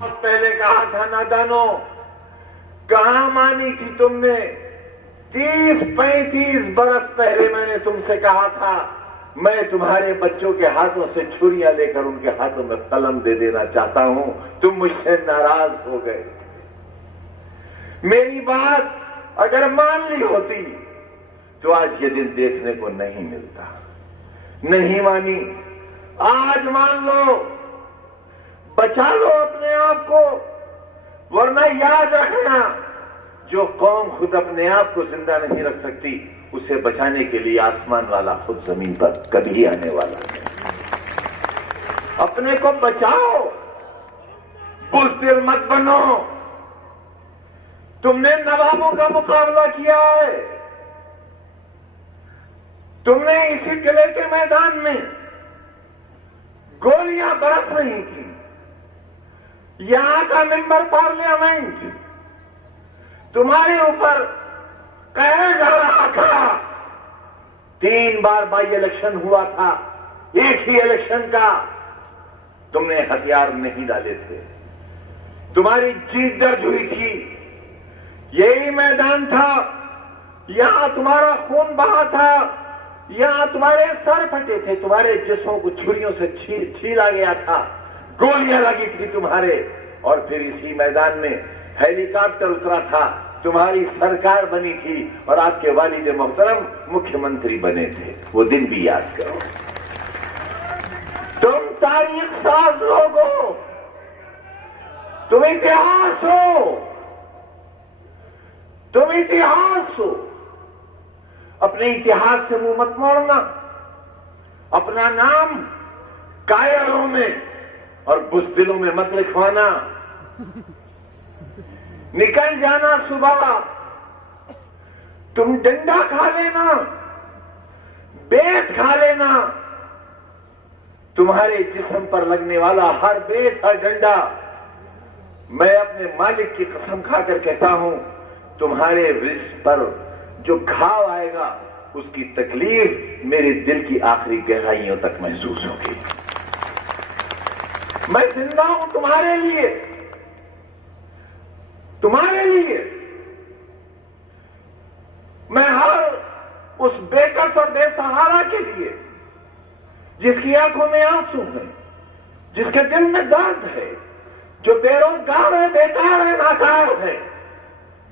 पहले कहा था नादानो, कहां मानी थी तुमने? 30-35 बरस पहले मैंने तुमसे कहा था मैं तुम्हारे बच्चों के हाथों से छुरियां लेकर उनके हाथों में कलम दे देना चाहता हूं। तुम मुझसे नाराज हो गए। मेरी बात अगर मान ली होती तो आज ये दिन देखने को नहीं मिलता। नहीं मानी, आज मान लो, बचा लो अपने आप को, वरना याद रखना जो कौम खुद अपने आप को जिंदा नहीं रख सकती उसे बचाने के लिए आसमान वाला खुद जमीन पर कभी आने वाला है। अपने को बचाओ, बुज़दिल मत बनो। तुमने नवाबों का मुकाबला किया है, तुमने इसी किले के मैदान में गोलियां बरस रही थी। यहां का मेंबर पार्लियामेंट तुम्हारे ऊपर कहर जा रहा था। 3 बार बाई इलेक्शन हुआ था, एक ही इलेक्शन का तुमने हथियार नहीं डाले थे। तुम्हारी जीत दर्ज हुई थी। यही मैदान था, यहां तुम्हारा खून बहा था, यहां तुम्हारे सर फटे थे, तुम्हारे जिस्मों को छुरियों से छीला गया था, गोलियां लगी थी तुम्हारे। और फिर इसी मैदान में हेलीकॉप्टर उतरा था, तुम्हारी सरकार बनी थी और आपके वालिद मोहतरम मुख्यमंत्री बने थे। वो दिन भी याद करो। तुम तारीख साज लोग हो, तुम इतिहास हो, तुम इतिहास हो। अपने इतिहास से मुंह मत मोड़ना। अपना नाम कायरों में और बुज़दिलों में मत लिखवाना। निकल जाना सुबह, तुम डंडा खा लेना, बेत खा लेना। तुम्हारे जिस्म पर लगने वाला हर बेत, हर डंडा, मैं अपने मालिक की कसम खाकर कहता हूं, तुम्हारे रिश्त पर जो घाव आएगा उसकी तकलीफ मेरे दिल की आखिरी गहराइयों तक महसूस होगी। मैं जिंदा हूं तुम्हारे लिए, तुम्हारे लिए। मैं हर उस बेकस और बेसहारा के लिए जिसकी आंखों में आंसू हैं, जिसके दिल में दर्द है, जो बेरोजगार है, बेकार है, नाकार है।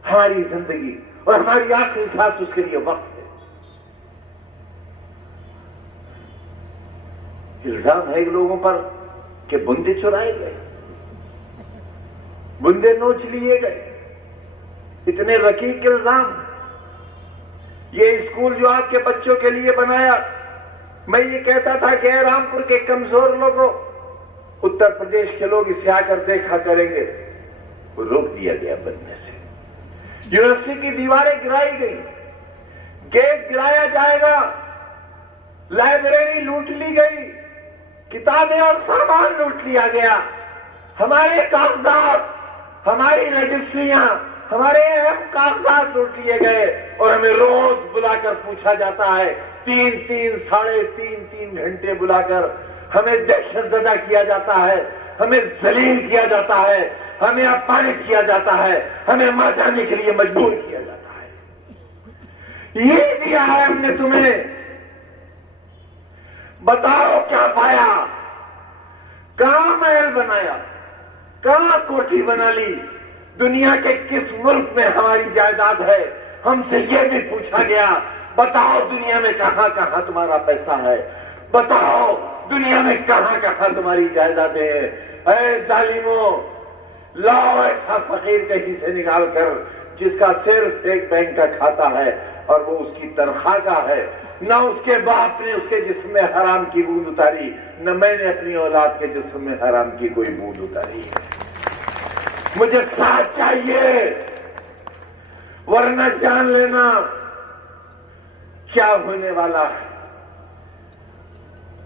हमारी जिंदगी और हमारी आखिरी सांस उसके लिए वक्त है। इल्जाम है लोगों पर कि बुंदे चुराए गए, बुंदे नोच लिए गए। इतने रकीक इल्जाम। ये स्कूल जो आपके बच्चों के लिए बनाया, मैं ये कहता था कि रामपुर के कमजोर लोगों, उत्तर प्रदेश के लोग इसे आकर देखा करेंगे, वो रोक दिया गया बनने से। यूनिवर्सिटी की दीवारें गिराई गई, गेट गिराया जाएगा, लाइब्रेरी लूट ली गई, किताबें और सामान लूट लिया गया, हमारे कागजात, हमारी रजिस्ट्रियां, हमारे अहम कागजात लूट लिए गए। और हमें रोज बुलाकर पूछा जाता है, 3-3, 3.5-3 घंटे बुलाकर हमें दहशतजदा किया जाता है, हमें जलील किया जाता है, हमें अपमानित किया जाता है, हमें मर जाने के लिए मजबूर किया जाता है। ये दिया है हमने तुम्हें, बताओ क्या पाया? कहां महल बनाया, कहां कोठी बना ली? दुनिया के किस मुल्क में हमारी जायदाद है? हमसे यह भी पूछा गया, बताओ दुनिया में कहां कहां तुम्हारा पैसा है, बताओ दुनिया में कहां कहां तुम्हारी जायदादें हैं। ऐ जालिमों, लाओ ऐसा फकीर कहीं से निकाल कर जिसका सिर्फ एक बैंक का खाता है और वो उसकी तनख्वाह का है। न उसके बाप ने उसके जिस्म में हराम की बूंद उतारी, न मैंने अपनी औलाद के जिस्म में हराम की कोई बूंद उतारी है। मुझे साथ चाहिए, वरना जान लेना क्या होने वाला है।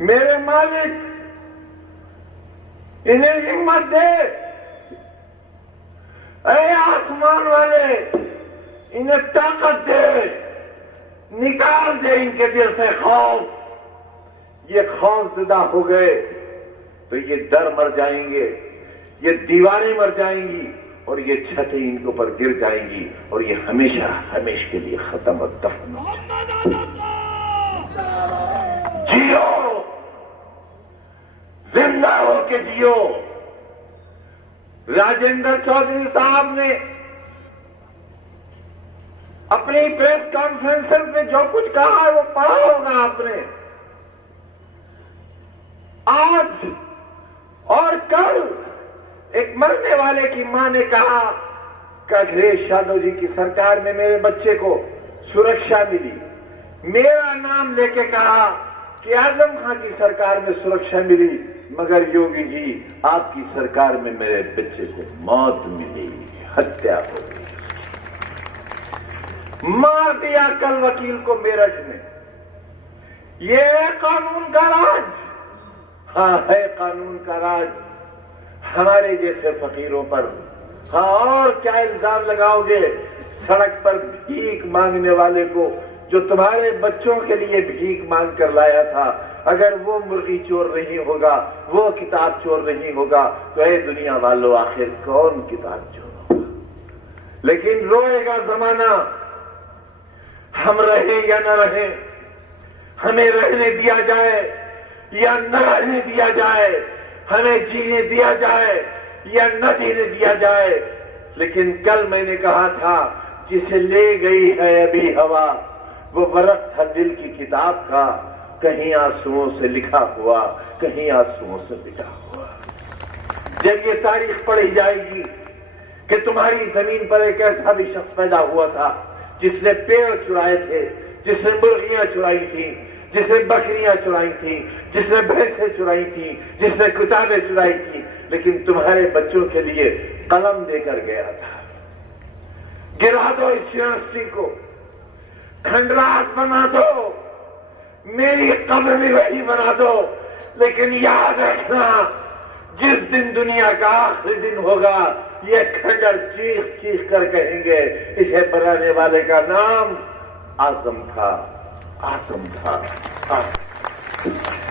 मेरे मालिक, इन्हें हिम्मत दे। ऐ आसमान वाले, इन्हें ताकत दे, निकाल दे इनके दिल से खौफ। ये खौफ ज़िदा हो गए तो ये डर मर जाएंगे, ये दीवारें मर जाएंगी और ये छतें इनके ऊपर गिर जाएंगी और ये हमेशा हमेशा के लिए खत्म और दफन हो जाएंगी। जियो, जिंदा होके जियो। राजेंद्र चौधरी साहब ने अपनी प्रेस कॉन्फ्रेंस में जो कुछ कहा है वो पढ़ा होगा आपने। आज और कल एक मरने वाले की मां ने कहा कि अखिलेश यादव जी की सरकार में मेरे बच्चे को सुरक्षा मिली। मेरा नाम लेके कहा कि आजम खां की सरकार में सुरक्षा मिली, मगर योगी जी आपकी सरकार में मेरे बच्चे को मौत मिली, हत्या हो गई, मार दिया कल वकील को मेरठ में। ये है कानून का राज। हाँ, है कानून का राज हमारे जैसे फकीरों पर। हाँ, और क्या इल्जाम लगाओगे सड़क पर भीख मांगने वाले को, जो तुम्हारे बच्चों के लिए भीख मांग कर लाया था। अगर वो मुर्गी चोर नहीं होगा, वो किताब चोर नहीं होगा, तो ए दुनिया वालों आखिर कौन किताब चोर होगा? लेकिन रोएगा जमाना, हम रहे या न रहे, हमें रहने दिया जाए या न रहने दिया जाए, हमें जीने दिया जाए या न जीने दिया जाए। लेकिन कल मैंने कहा था, जिसे ले गई है अभी हवा, वो वर्क था दिल की किताब का, कहीं आंसुओं से लिखा हुआ, कहीं आंसुओं से मिटा हुआ। जब ये तारीख पढ़ी जाएगी कि तुम्हारी जमीन पर एक ऐसा भी शख्स पैदा हुआ था जिसने पेड़ चुराए थे, जिसने मुर्गियां चुराई थी, जिसने बकरियां चुराई थी, जिसने भैंसें चुराई थी, जिसने किताबें चुराई थी, लेकिन तुम्हारे बच्चों के लिए कलम देकर गया था। गिरा दो इस यूनिवर्सिटी को, खंडरात बना दो, मेरी कब्र भी वही बना दो, लेकिन याद रखना जिस दिन दुनिया का आखिरी दिन होगा, ये खंडर चीख चीख कर कहेंगे इसे बनाने वाले का नाम आजम था, आजम था, आजम।